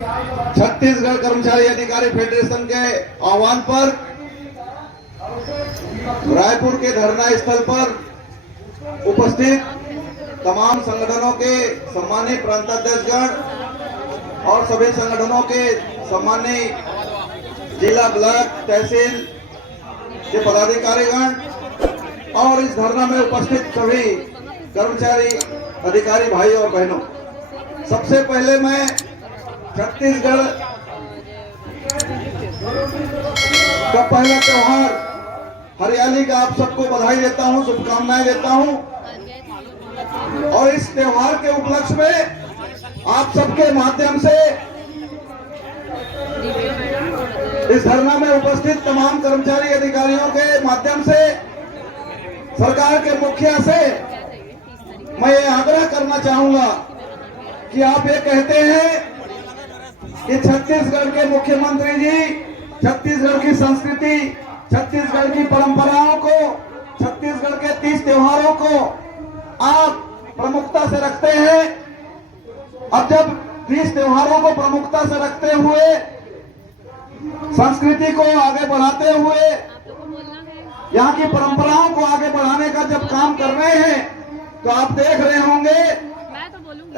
छत्तीसगढ़ कर्मचारी अधिकारी फेडरेशन के आह्वान पर रायपुर के धरना स्थल पर उपस्थित तमाम संगठनों के सम्मानित प्रांताध्यक्षगण और सभी संगठनों के सम्मानित जिला ब्लॉक तहसील के पदाधिकारीगण और इस धरना में उपस्थित सभी कर्मचारी अधिकारी भाई और बहनों, सबसे पहले मैं छत्तीसगढ़ का पहला त्योहार हरियाली का आप सबको बधाई देता हूं, शुभकामनाएं देता हूं। और इस त्योहार के उपलक्ष्य में आप सबके माध्यम से इस धरना में उपस्थित तमाम कर्मचारी अधिकारियों के माध्यम से सरकार के मुखिया से मैं ये आग्रह करना चाहूंगा कि आप ये कहते हैं कि छत्तीसगढ़ के मुख्यमंत्री जी छत्तीसगढ़ की संस्कृति, छत्तीसगढ़ की परंपराओं को, छत्तीसगढ़ के 30 त्योहारों को आप प्रमुखता से रखते हैं। और जब 30 त्योहारों को प्रमुखता से रखते हुए, संस्कृति को आगे बढ़ाते हुए, यहाँ की परंपराओं को आगे बढ़ाने का जब काम कर रहे हैं, तो आप देख रहे होंगे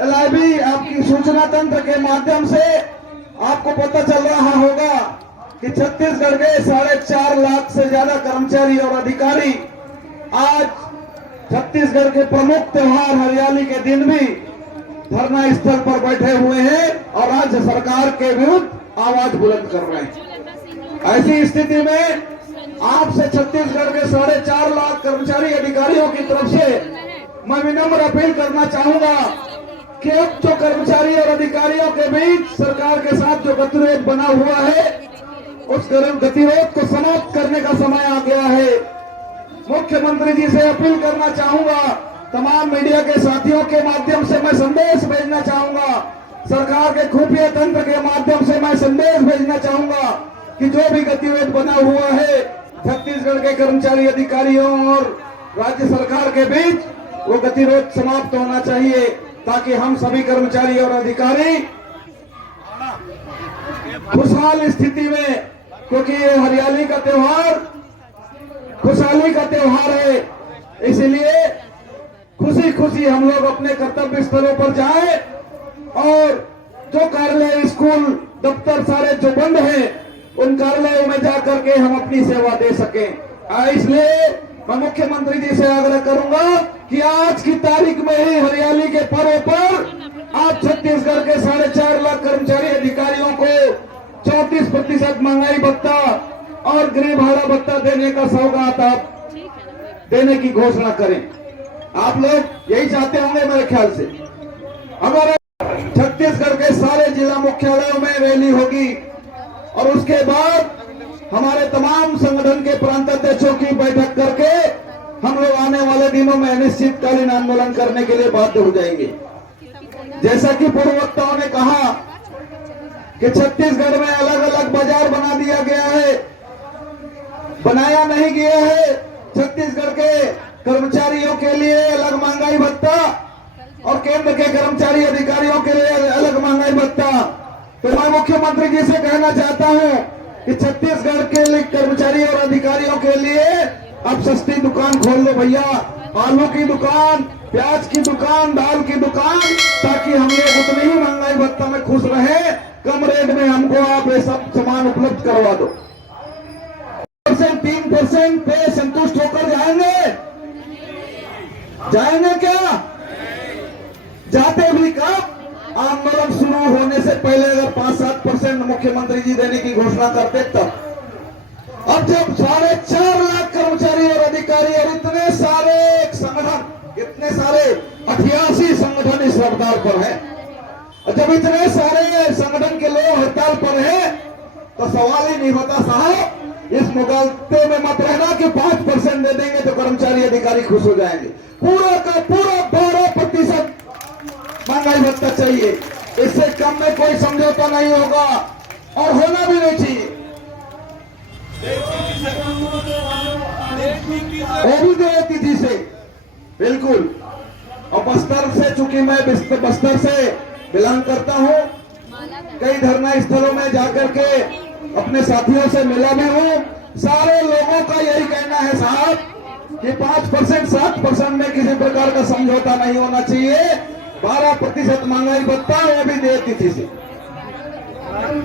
LIB आपकी सूचना तंत्र के माध्यम से आपको पता चल रहा होगा कि छत्तीसगढ़ के 4.5 लाख से ज्यादा कर्मचारी और अधिकारी आज छत्तीसगढ़ के प्रमुख त्योहार हरियाली के दिन भी धरना स्थल पर बैठे हुए हैं और राज्य सरकार के विरुद्ध आवाज बुलंद कर रहे हैं। ऐसी स्थिति में आपसे छत्तीसगढ़ के 4.5 लाख कर्मचारी अधिकारियों की तरफ से मैं विनम्र अपील करना चाहूंगा कि अब जो कर्मचारी और अधिकारियों के बीच सरकार के साथ जो गतिरोध बना हुआ है, उस गतिरोध को समाप्त करने का समय आ गया है। मुख्यमंत्री जी से अपील करना चाहूंगा, तमाम मीडिया के साथियों के माध्यम से मैं संदेश भेजना चाहूंगा, सरकार के खुफिया तंत्र के माध्यम से मैं संदेश भेजना चाहूंगा कि जो भी गतिरोध बना हुआ है छत्तीसगढ़ के कर्मचारी अधिकारियों और राज्य सरकार के बीच, वो गतिरोध समाप्त होना चाहिए, ताकि हम सभी कर्मचारी और अधिकारी खुशहाल स्थिति में, क्योंकि ये हरियाली का त्योहार खुशहाली का त्योहार है, इसलिए खुशी खुशी हम लोग अपने कर्तव्य स्थलों पर जाएं और जो कार्यालय, स्कूल, दफ्तर सारे जो बंद हैं, उन कार्यालयों में जाकर के हम अपनी सेवा दे सकें। इसलिए मैं मुख्यमंत्री जी से आग्रह करूंगा कि आज की तारीख में ही हरियाली के पर्व पर आप छत्तीसगढ़ के 4.5 लाख कर्मचारी अधिकारियों को 34% महंगाई भत्ता और गृह भाड़ा भत्ता देने का सौगात आप देने की घोषणा करें। आप लोग यही चाहते होंगे मेरे ख्याल से। हमारे छत्तीसगढ़ के सारे जिला मुख्यालयों में रैली होगी और उसके बाद हमारे तमाम संगठन के प्रांताध्यक्षों की बैठक करके हम लोग आने वाले दिनों में अनिश्चितकालीन आंदोलन करने के लिए बाध्य हो जाएंगे। जैसा कि पूर्व वक्ताओं ने कहा कि छत्तीसगढ़ में अलग अलग बाजार बना दिया गया है, बनाया नहीं गया है। छत्तीसगढ़ के कर्मचारियों के लिए अलग महंगाई भत्ता और केंद्र के कर्मचारी अधिकारियों के लिए अलग महंगाई भत्ता। तो मैं मुख्यमंत्री जी से कहना चाहता हूं कि छत्तीसगढ़ के कर्मचारी और अधिकारियों के लिए आप सस्ती दुकान खोल दो भैया, आलू की दुकान, प्याज की दुकान, दाल की दुकान, ताकि हम लोग उतनी ही महंगाई भत्ता में खुश रहे, कम रेट में हमको आप ये सब सामान उपलब्ध करवा दो। 3% पे संतुष्ट होकर जाएंगे क्या? जाते भी कब? आंदोलन शुरू होने से पहले अगर 5-7% मुख्यमंत्री जी देने की घोषणा करते तब। अब जब 4.5 लाख कर्मचारी और अधिकारी और इतने सारे संगठन, इतने सारे 88 संगठन इस हड़ताल पर है, जब इतने सारे संगठन के लोग हड़ताल पर हैं, तो सवाल ही नहीं होता साहब, इस मुगालते में मत रहना कि 5% दे देंगे तो कर्मचारी अधिकारी खुश हो जाएंगे। पूरा का पूरा 12% महंगाई भत्ता चाहिए, इससे कम में कोई समझौता नहीं होगा और होना भी नहीं चाहिए। वो भी दे तिथि से बिल्कुल। और बस्तर से, चूंकि मैं बस्तर से बिलोंग करता हूं, कई धरना स्थलों में जाकर के अपने साथियों से मिला भी हूँ। सारे लोगों का यही कहना है साहब कि 5% 7% में किसी प्रकार का समझौता नहीं होना चाहिए। 12% महंगाई भत्ता वो भी दे तिथि से।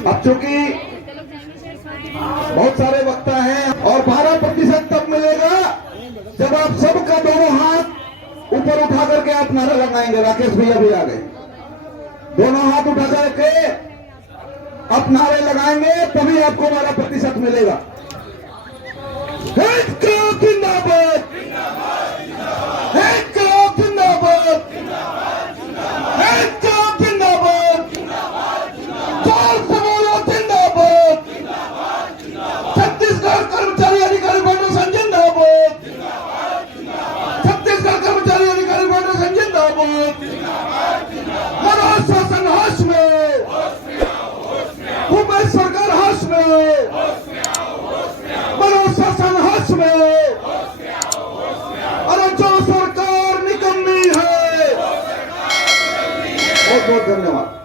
अब चूंकि बहुत सारे वक्ता हैं और 12% तब मिलेगा जब आप सबका दोनों हाथ ऊपर उठा करके आप नारा लगाएंगे। राकेश भैया भी आ गए। दोनों हाथ उठा करके आप नारे लगाएंगे तभी आपको 12% मिलेगा। जिंदाबाद, जिंदाबाद, जिंदाबाद, जोर से बोलो जिंदाबाद। छत्तीसगढ़ कर्मचारी अधिकारी फेडरेशन जिंदाबाद। छत्तीसगढ़ कर्मचारी अधिकारी फेडरेशन जिंदाबाद। मनोज शासन होश में, भूपेश सरकार होश में, मनोज शासन होश में। अरे जो सरकार निकम्मी है। बहुत बहुत धन्यवाद।